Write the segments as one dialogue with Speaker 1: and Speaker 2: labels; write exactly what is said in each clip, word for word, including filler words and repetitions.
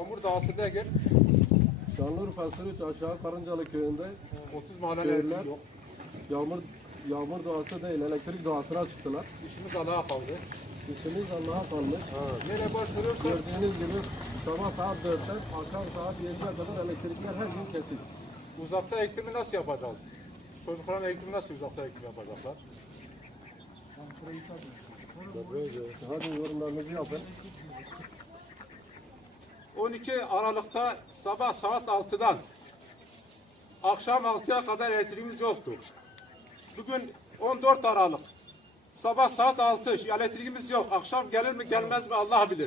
Speaker 1: Yağmur Dağı'da gel.
Speaker 2: Şanlıurfa Sürüç aşağı Karıncalı köyünde
Speaker 1: otuz mahalle
Speaker 2: köylüler
Speaker 1: elektrik yok.
Speaker 2: yağmur yağmur doğası değil elektrik doğasına çıktılar.
Speaker 1: İşimiz Allah'a kaldı.
Speaker 2: İşimiz Allah'a kalmış.
Speaker 1: Ha. Nereye başvuruyorsak
Speaker 2: Gördüğünüz gibi sabah saat dörtten akşam saat yediye kadar elektrikler her gün kesik.
Speaker 1: uzakta eğitimi nasıl yapacağız? Çocukların eğitimi nasıl uzakta eğitim yapacaklar?
Speaker 2: Hadi yorumlarınızı yapın.
Speaker 1: on iki Aralık'ta sabah saat altıdan akşam altıya kadar elektriğimiz yoktu. Bugün on dört Aralık. Sabah saat altı elektriğimiz yok. Akşam gelir mi gelmez mi Allah bilir.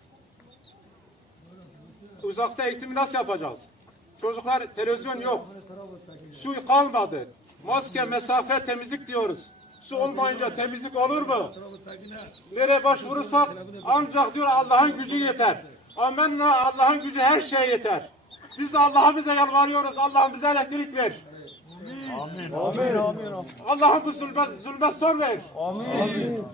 Speaker 1: Uzakta eğitimi nasıl yapacağız? Çocuklar televizyon yok. Su kalmadı. Maske, mesafe, temizlik diyoruz. Su olmayınca temizlik olur mu? Nereye başvurursak ancak diyor Allah'ın gücü yeter. Amenna, Allah'ın gücü her şeye yeter. Biz de Allah'ımıza yalvarıyoruz. Allah'ım bize elektrik ver.
Speaker 2: Amin. Amin. Amin.
Speaker 1: Allah'ım bu zulme, zulme son ver.
Speaker 2: Amin.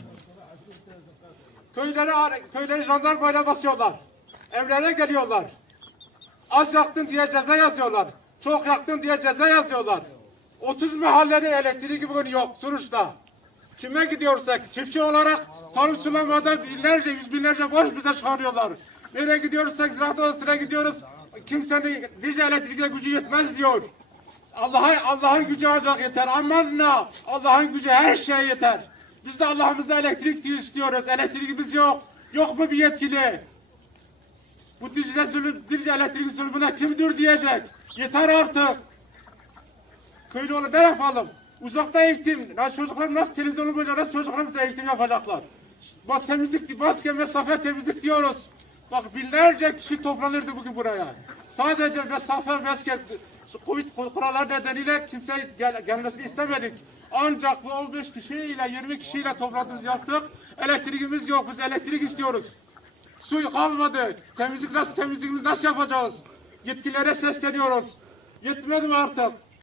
Speaker 1: Köyleri, köyleri jandarmayla basıyorlar. Evlere geliyorlar. Az yaktın diye ceza yazıyorlar. Çok yaktın diye ceza yazıyorlar. otuz mahallenin elektriği bugün yok Suruç'ta. Kime gidiyorsak çiftçi olarak tarım sulamada binlerce, yüz binlerce boş bize çağırıyorlar. Nereye gidiyorsak ziraat odasına gidiyoruz. Kimsenin dice elektrikle gücü yetmez diyor. Allah'a Allah'ın gücü ancak yeter. Amanna. Allah'ın gücü her şeye yeter. Biz de Allah'ımıza elektrik istiyoruz. Elektriğimiz yok. Yok mu bir yetkili? Bu Dicle zulüm, Dicle elektrik zulmüne kim dur diyecek? Yeter artık. Köylü olup ne yapalım? Uzakta eğitim. Ya çocuklar nasıl televizyon olmayacak? Nasıl çocuklarımıza eğitim yapacaklar? Bak temizlik, maske, mesafe temizlik diyoruz. Bak binlerce kişi toplanırdı bugün buraya. Sadece mesafe, maske, Covid kuralları nedeniyle kimse gel, gelmesini istemedik. Ancak bu on beş kişiyle, yirmi kişiyle toplantımızı yaptık. Elektriğimiz yok. Biz elektrik istiyoruz. Su kalmadı. Temizlik nasıl temizliğimizi nasıl yapacağız? Yetkililere sesleniyoruz. Yetmedi mi artık?